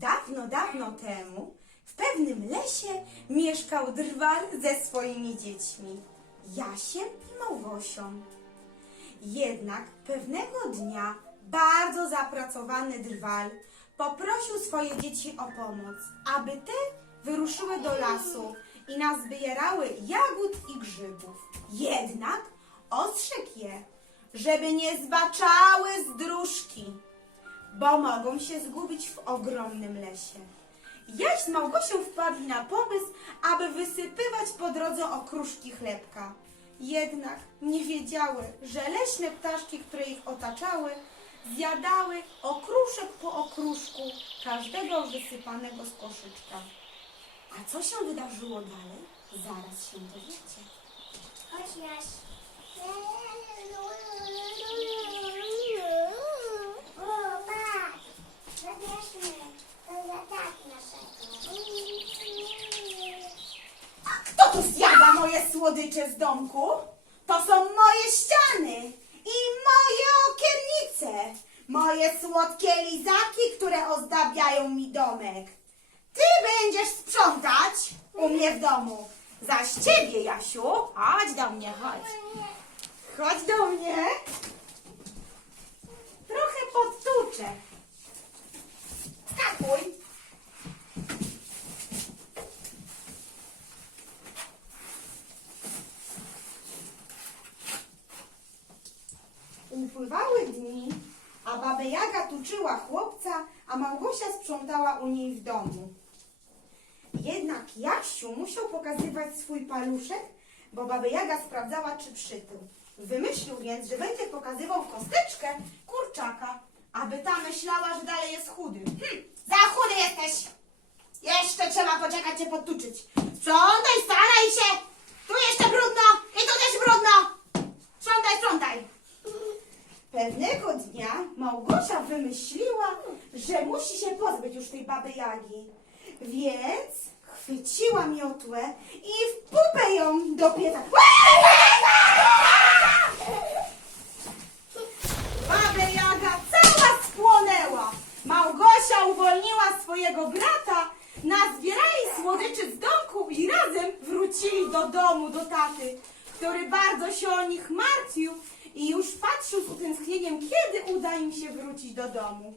dawno, dawno temu w pewnym lesie mieszkał drwal ze swoimi dziećmi, Jasiem i Małgosią. Jednak pewnego dnia bardzo zapracowany drwal poprosił swoje dzieci o pomoc, aby te wyruszyły do lasu i nazbierały jagód i grzybów. Jednak ostrzegł je, żeby nie zbaczały z dróżki, bo mogą się zgubić w ogromnym lesie. Jaś z Małgosią wpadli na pomysł, aby wysypywać po drodze okruszki chlebka. Jednak nie wiedziały, że leśne ptaszki, które ich otaczały, zjadały okruszek po okruszku każdego wysypanego z koszyczka. A co się wydarzyło dalej? Zaraz się dowiecie. Chodź Jaś. Moje słodycze z domku? To są moje ściany i moje okiennice. Moje słodkie lizaki, które ozdabiają mi domek. Ty będziesz sprzątać u mnie w domu. Zaś ciebie, Jasiu, chodź do mnie, chodź. Chodź do mnie. Upływały dni, a baba Jaga tuczyła chłopca, a Małgosia sprzątała u niej w domu. Jednak Jasiu musiał pokazywać swój paluszek, bo baba Jaga sprawdzała, czy przytył. Wymyślił więc, że będzie pokazywał kosteczkę kurczaka, aby ta myślała, że dalej jest chudy. Hm, za chudy jesteś! Jeszcze trzeba poczekać cię podtuczyć. Sprzątaj, staraj się! Tu jeszcze brudno i tu też brudno! Sprzątaj, sprzątaj! Pewnego dnia Małgosia wymyśliła, że musi się pozbyć już tej baby Jagi. Więc chwyciła miotłę i w pupę ją do pieca. Babę Jaga cała spłonęła. Małgosia uwolniła swojego brata, nazbierali słodyczy z domku i razem wrócili do domu, do taty, który bardzo się o nich martwił i już patrzył z utęsknieniem, kiedy uda im się wrócić do domu.